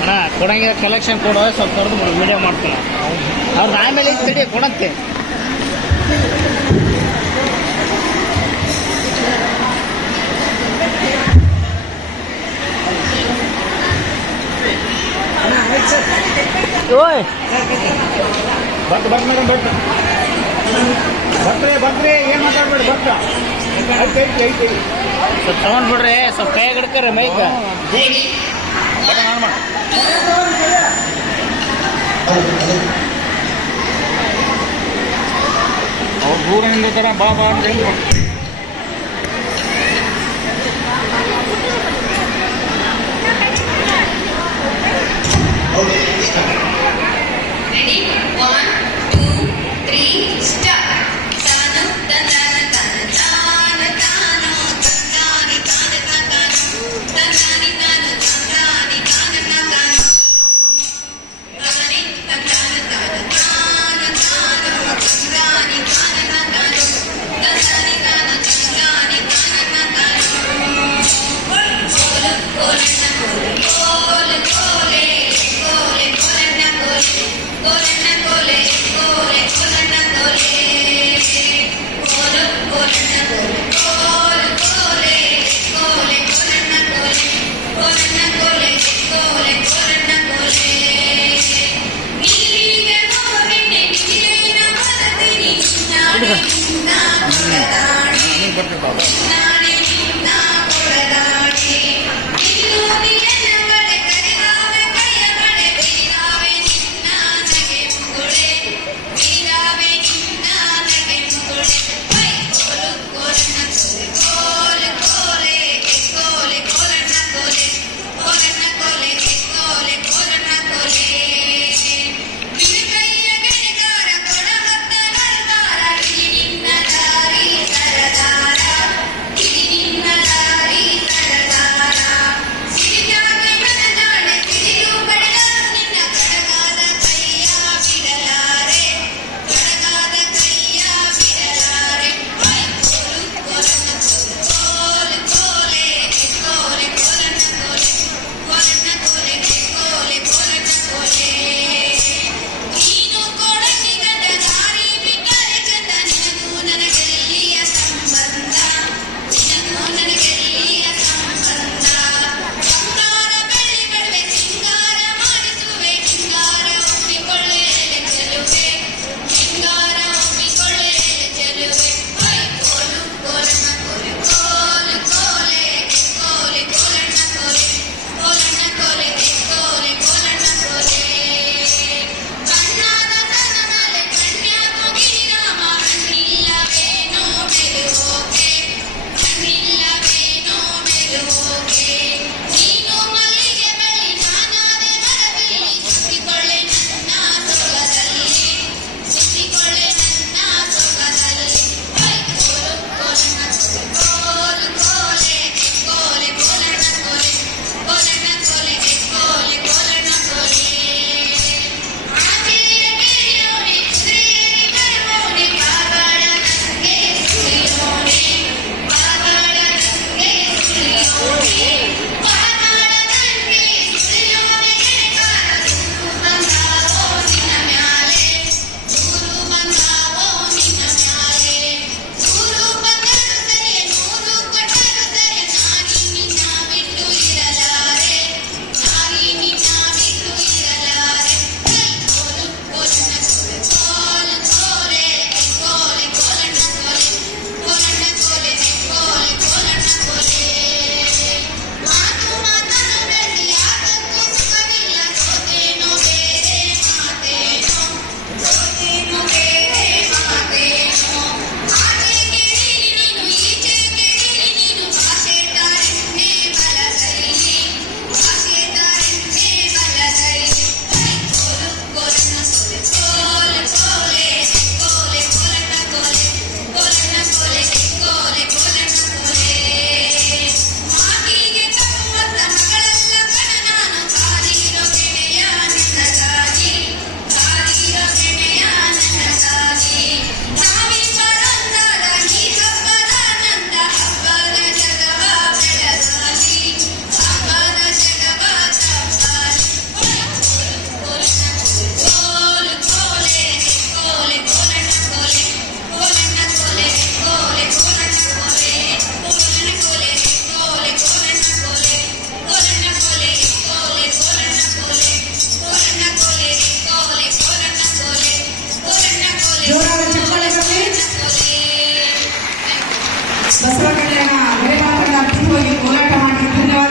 ಅಣ್ಣ, ಕೊಡಂಗಿರೋ ಕಲೆಕ್ಷನ್ ಕೊಡೋ, ಸ್ವಲ್ಪ ಕರೆದು ಬಿಡು ವೀಡಿಯೋ ಮಾಡ್ತೀನಿ. ಅವ್ರದ್ದು ಆಮೇಲೆ ಇದ್ ತಡಿ, ಕೊಡಂತೆ. ಓಯ್. ಬರ್ತ ಬರ್ತ ಮೇಡಮ್ ಬರ್ತ. ಬರ್ತ್ರಿ ಬರ್ತ್ರಿ, ಏನು ಮಾತಾಡ್ಬೇಡಿ ಬರ್ತಾ ಸ್ವಲ್ಪ ತಗೊಂಡ್ ಬಿಡ್ರಿ ಸ್ವಲ್ಪ ಕೈ ಹಿಡ್ಕರ ಮೈಕ್ ಅವ್ರು ದೂರ ನಿಂದಿರ್ತಾರ ಬಾ ಬಾ ಅಂತ ಹೇಳಿ ಬರ್ತೈತೆ